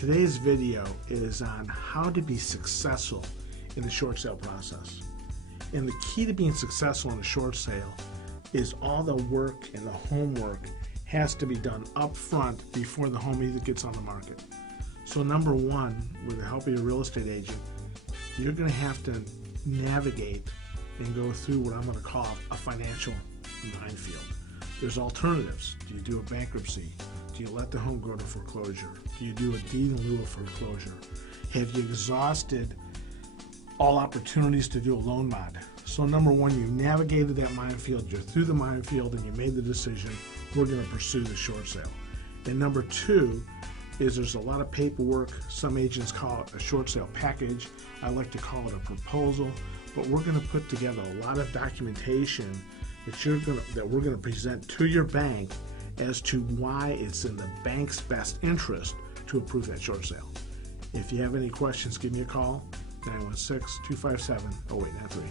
Today's video is on how to be successful in the short sale process. And the key to being successful in a short sale is all the work and the homework has to be done up front before the home either gets on the market. So number one, with the help of your real estate agent, you're going to have to navigate and go through what I'm going to call a financial minefield. There's alternatives. Do you do a bankruptcy? Do you let the home go to foreclosure? Do you do a deed in lieu of foreclosure? Have you exhausted all opportunities to do a loan mod? So number one, you navigated that minefield, you're through the minefield, and you made the decision, we're going to pursue the short sale. And number two is there's a lot of paperwork. Some agents call it a short sale package. I like to call it a proposal. But we're going to put together a lot of documentation that we're going to present to your bank as to why it's in the bank's best interest to approve that short sale. If you have any questions, give me a call, 916-257-0893.